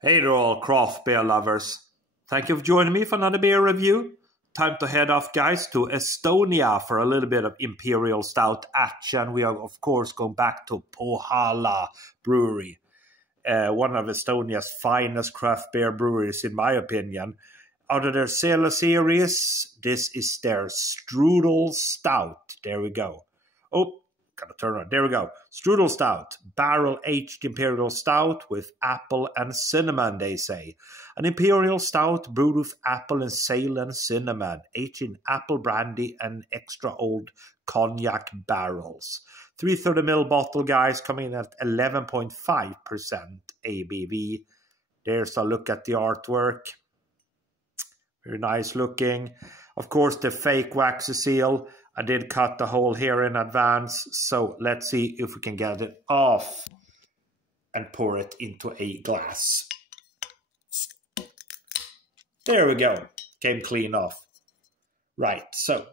Hey there all craft beer lovers. Thank you for joining me for another beer review. Time to head off, guys, to Estonia for a little bit of Imperial Stout action. We are, of course, going back to Pohjala Brewery, one of Estonia's finest craft beer breweries, in my opinion. Out of their Sailor series, this is their Strudel Stout. There we go. Oh, gotta turn around. There we go. Strudel Stout. Barrel-aged Imperial Stout with apple and cinnamon, they say. An Imperial Stout brewed with apple and sail and cinnamon, aged in apple brandy and extra old cognac barrels. 330ml bottle, guys, coming in at 11.5% ABV. There's a look at the artwork. Very nice looking. Of course, the fake waxy seal. I did cut the hole here in advance, so let's see if we can get it off and pour it into a glass. There we go. Came clean off. Right, so.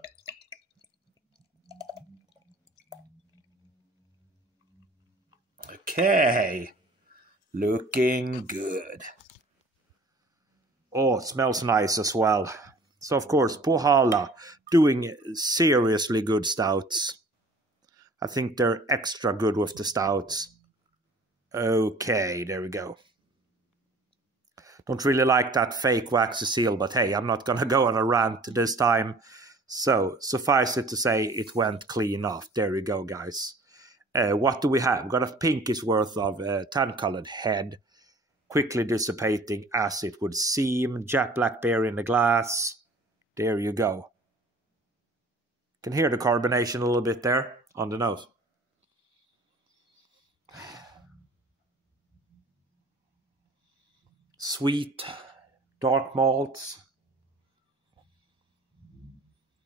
Okay. Looking good. Oh, it smells nice as well. So, of course, Pohjala doing seriously good stouts. I think they're extra good with the stouts. Okay, there we go. Don't really like that fake waxy seal, but hey, I'm not going to go on a rant this time. So, suffice it to say, it went clean off. There we go, guys. What do we have? We've got a pinkish worth of tan-colored head. Quickly dissipating as it would seem. Jet black beer in the glass. There you go. Can hear the carbonation a little bit there on the nose. Sweet, dark malts.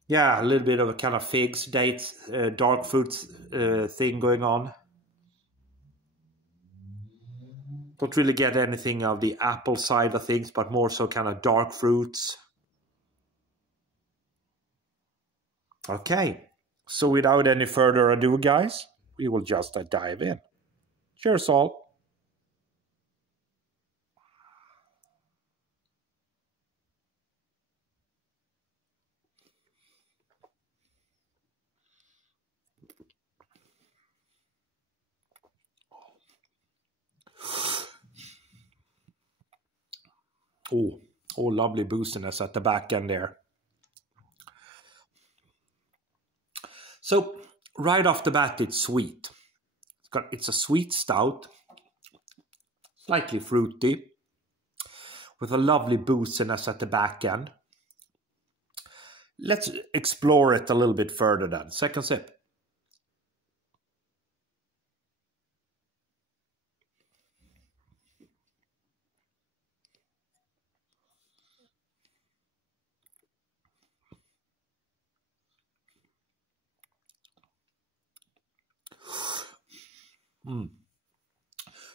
Yeah, a little bit of a kind of figs, dates, dark fruits thing going on. Don't really get anything of the apple side of things, but more so kind of dark fruits. Okay, so without any further ado, guys, we will just dive in. Cheers all. Oh, lovely boostiness at the back end there. So, right off the bat, it's sweet. It's a sweet stout, slightly fruity, with a lovely boostiness at the back end. Let's explore it a little bit further then. Second sip.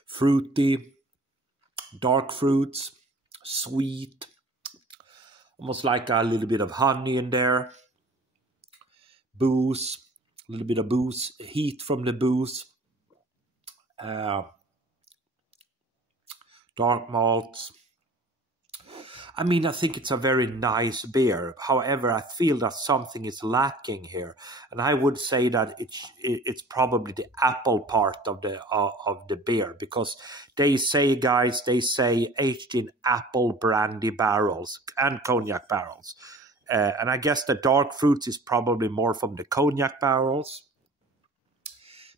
Fruity, dark fruits, sweet, almost like a little bit of honey in there. Booze, a little bit of booze, heat from the booze. Dark malts. I mean, I think it's a very nice beer. However, I feel that something is lacking here, and I would say that it's probably the apple part of the beer, because they say, guys, aged in apple brandy barrels and cognac barrels, and I guess the dark fruits is probably more from the cognac barrels.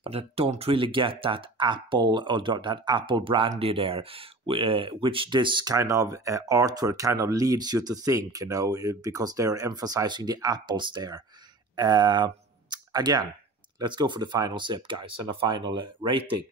But I don't really get that apple or that apple brandy there, which this kind of artwork kind of leads you to think, you know, because they're emphasizing the apples there. Again, let's go for the final sip, guys, and a final rating.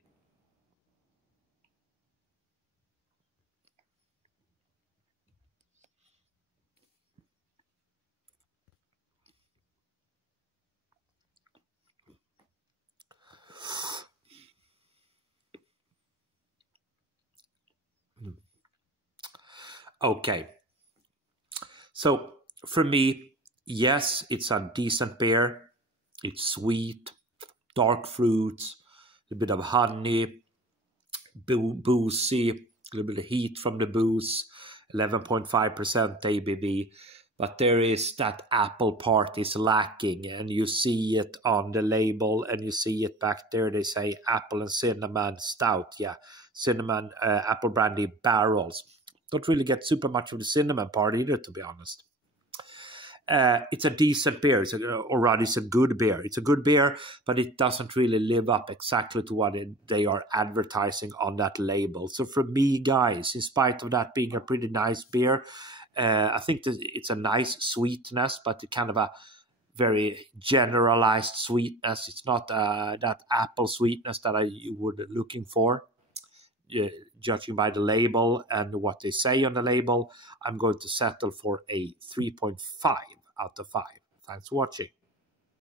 Okay, so for me, yes, it's a decent beer. It's sweet, dark fruits, a bit of honey, boozy, A little bit of heat from the booze, 11.5% ABV. But there is that apple part is lacking, and you see it on the label, and you see it back there. They say apple and cinnamon stout. Yeah, cinnamon apple brandy barrels. Don't really get super much of the cinnamon part either, to be honest. It's a decent beer, or rather, it's a good beer. It's a good beer, but it doesn't really live up exactly to what they are advertising on that label. So for me, guys, in spite of that being a pretty nice beer, I think that it's a nice sweetness, but kind of a very generalized sweetness. It's not that apple sweetness that I would looking for. Judging by the label and what they say on the label, I'm going to settle for a 3.5 out of 5. Thanks for watching.